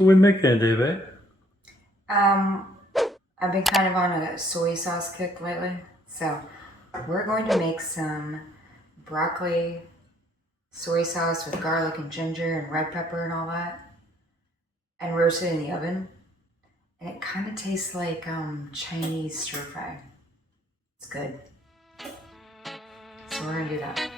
So what are we making today, babe? I've been kind of on a soy sauce kick lately, so we're going to make some broccoli soy sauce with garlic and ginger and red pepper and all that, and roast it in the oven. And it kind of tastes like Chinese stir fry. It's good. So we're gonna do that.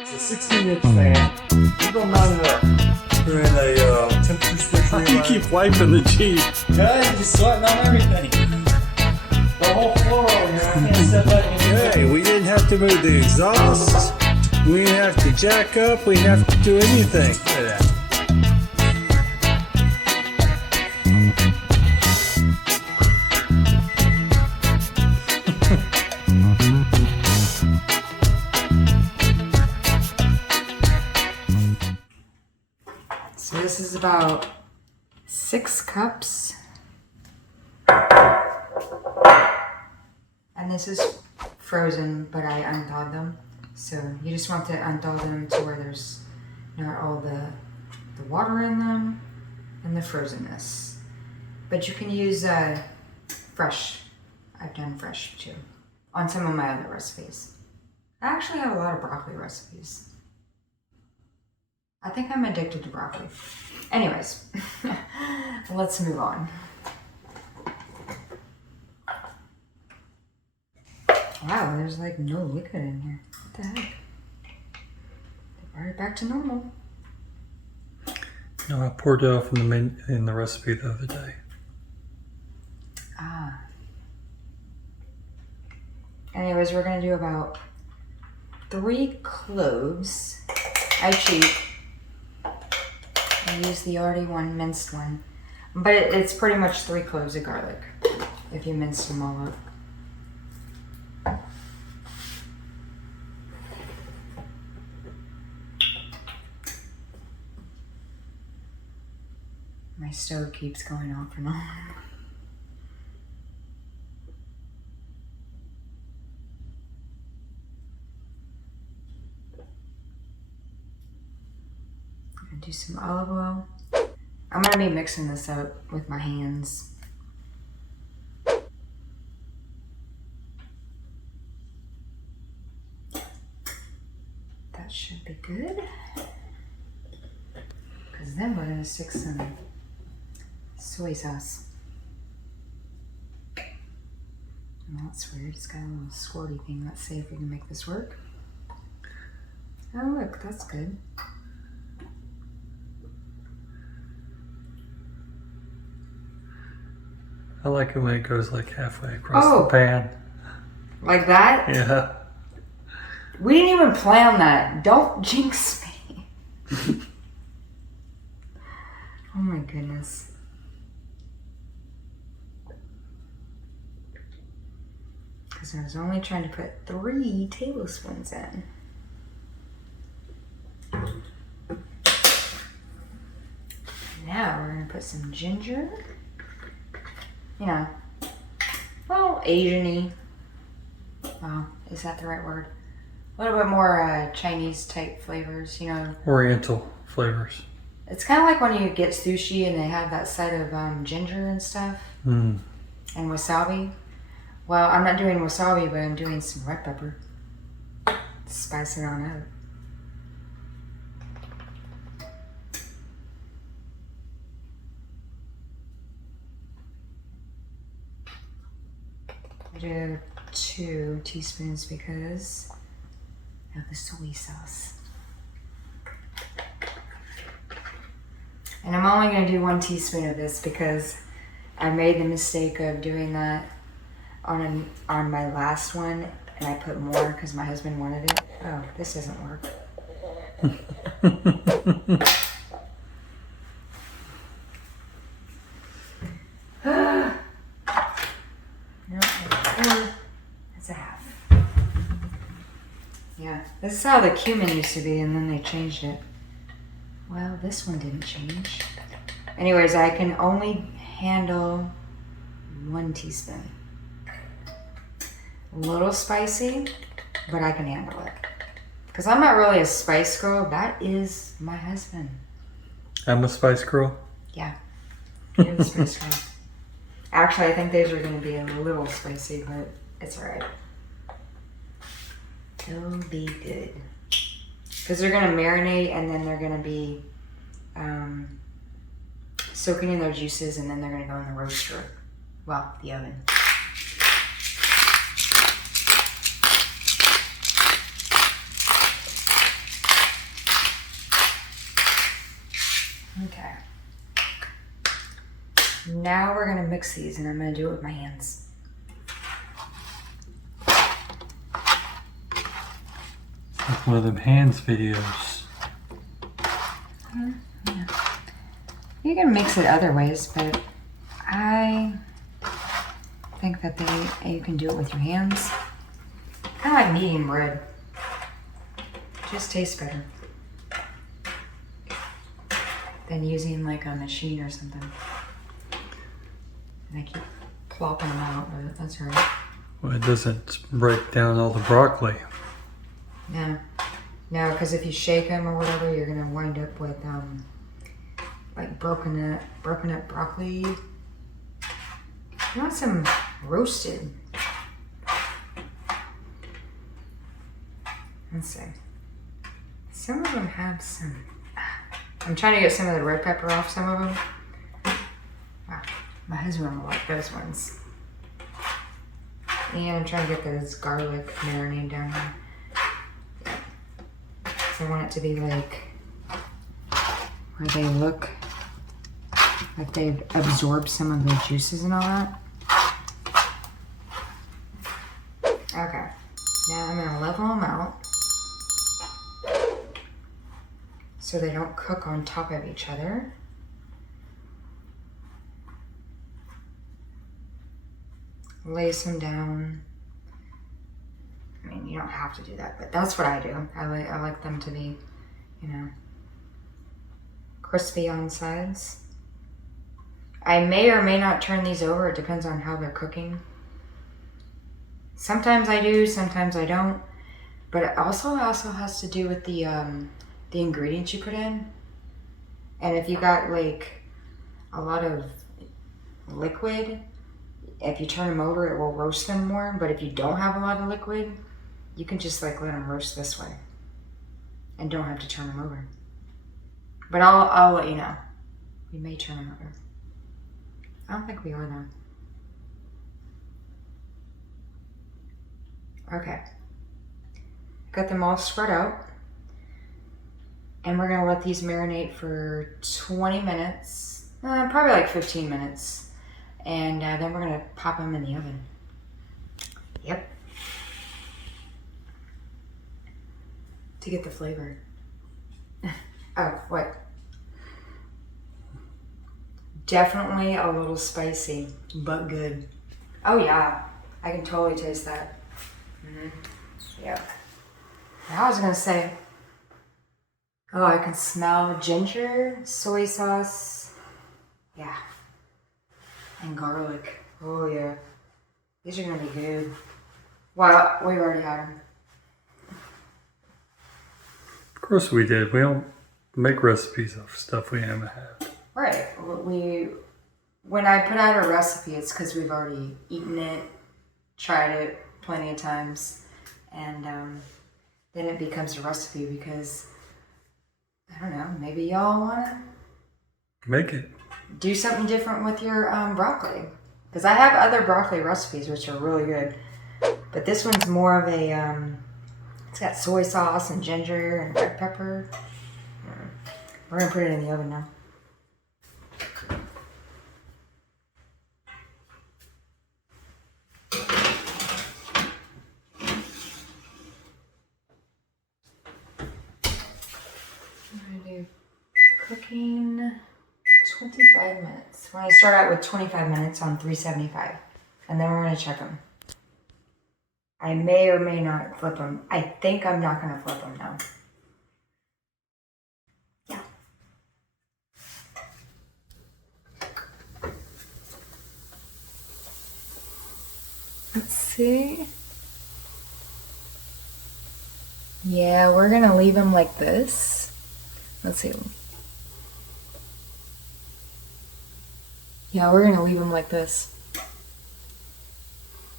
It's a 16-inch fan. You don't mount it up. We're in a temperature switcher. You keep wiping the Jeep. Yeah, you're just sweating on everything. The whole floor over here. I can't step back and Hey, we didn't have to move the exhaust. We didn't have to jack up. We didn't have to do anything. Look at that. So this is about 6 cups. And this is frozen, but I unthawed them. So you just want to unthaw them to where there's not all the water in them and the frozenness. But you can use fresh. I've done fresh too on some of my other recipes. I actually have a lot of broccoli recipes. I think I'm addicted to broccoli. Anyways, let's move on. Wow, there's like no liquid in here. What the heck? They brought it back to normal. No, I poured it off in the recipe the other day. Ah. Anyways, we're gonna do about 3 cloves. I cheat. I use the already minced one. But it's pretty much 3 cloves of garlic if you mince them all up. My stove keeps going off and on. Do some olive oil. I'm gonna be mixing this up with my hands. That should be good. Because then we're gonna stick some soy sauce. Oh, that's weird. It's got a little squirty thing. Let's see if we can make this work. Oh look, that's good. I like it when it goes like halfway across the pan. Like that? Yeah. We didn't even plan that. Don't jinx me. Oh my goodness. Because I was only trying to put 3 tablespoons in. Now we're going to put some ginger. You know, well, Asian-y. Wow, is that the right word? A little bit more Chinese type flavors, you know. Oriental flavors. It's kind of like when you get sushi and they have that side of ginger and stuff. Mm. And wasabi. Well, I'm not doing wasabi, but I'm doing some red pepper. Spice it on up. I do 2 teaspoons because of the soy sauce. And I'm only going to do 1 teaspoon of this because I made the mistake of doing that on my last one, and I put more because my husband wanted it. Oh, this doesn't work. No, that's a half. Yeah, this is how the cumin used to be, and then they changed it. Well, this one didn't change. Anyways, I can only handle 1 teaspoon. A little spicy, but I can handle it. Because I'm not really a spice girl. That is my husband. I'm a spice girl. Yeah. You're the spice girl. Actually, I think these are going to be a little spicy, but it's alright. It'll be good. Because they're going to marinate and then they're going to be soaking in their juices and then they're going to go in the roaster. Well, the oven. Okay. Now we're going to mix these and I'm going to do it with my hands. Like one of them hands videos. Yeah. You can mix it other ways, but I think that you can do it with your hands. Kind of like kneading bread. Just tastes better than using like a machine or something. And I keep plopping them out, but that's all right. Well, it doesn't break down all the broccoli. No, because if you shake them or whatever, you're gonna wind up with like broken up broccoli. You want some roasted. Let's see. Some of them have some. I'm trying to get some of the red pepper off some of them. Wow, my husband will like those ones. And I'm trying to get those garlic marinated down there. So I want it to be like where they look like they've absorbed some of the juices and all that. Okay, now I'm gonna level them out so they don't cook on top of each other. Lace them down. I mean, you don't have to do that, but that's what I do. I like them to be, you know, crispy on sides. I may or may not turn these over. It depends on how they're cooking. Sometimes I do, sometimes I don't. But it also has to do with the ingredients you put in. And if you got like a lot of liquid, if you turn them over, it will roast them more. But if you don't have a lot of liquid, you can just like let them roast this way and don't have to turn them over. But I'll let you know. We may turn them over. I don't think we are though. Okay. Got them all spread out. And we're gonna let these marinate for 20 minutes. Probably like 15 minutes. And then we're gonna pop them in the oven. Yep. To get the flavor. Oh, what? Definitely a little spicy, but good. Oh yeah, I can totally taste that. Yeah. I was gonna say, oh, I can smell ginger, soy sauce, yeah, and garlic. Oh yeah, these are gonna be good. Well, we've already had them. Of course we did. We don't make recipes of stuff we haven't had. Right. When I put out a recipe, it's because we've already eaten it, tried it plenty of times, and then it becomes a recipe because, I don't know, maybe y'all want to make it. Do something different with your broccoli. Because I have other broccoli recipes which are really good, but this one's more of a, it's got soy sauce and ginger and red pepper. We're going to put it in the oven now. I'm going to do cooking 25 minutes. We're going to start out with 25 minutes on 375. And then we're going to check them. I may or may not flip them. I think I'm not going to flip them now. Yeah. Let's see. Yeah, we're gonna leave them like this. Let's see. Yeah, we're gonna leave them like this.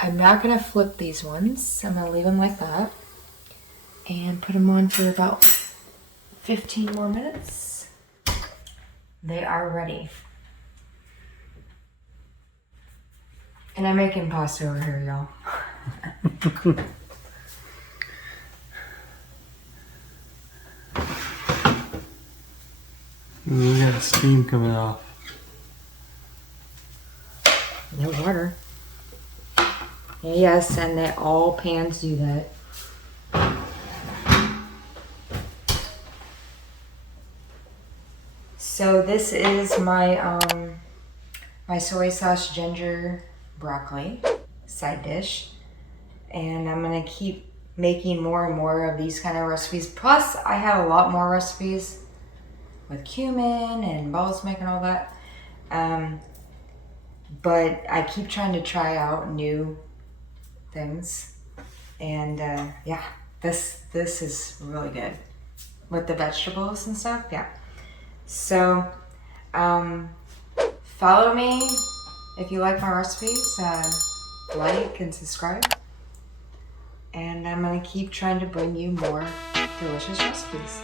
I'm not gonna flip these ones. I'm gonna leave them like that. And put them on for about 15 more minutes. They are ready. And I'm making pasta over here, y'all. We got steam coming off. No water. Yes, and that all pans do that. So this is my my soy sauce ginger broccoli side dish, and I'm gonna keep making more and more of these kind of recipes. Plus, I have a lot more recipes with cumin and balsamic and all that. But I keep trying to try out new things, and yeah, this is really good with the vegetables and stuff. Yeah. So, follow me if you like my recipes, like and subscribe, and I'm gonna keep trying to bring you more delicious recipes.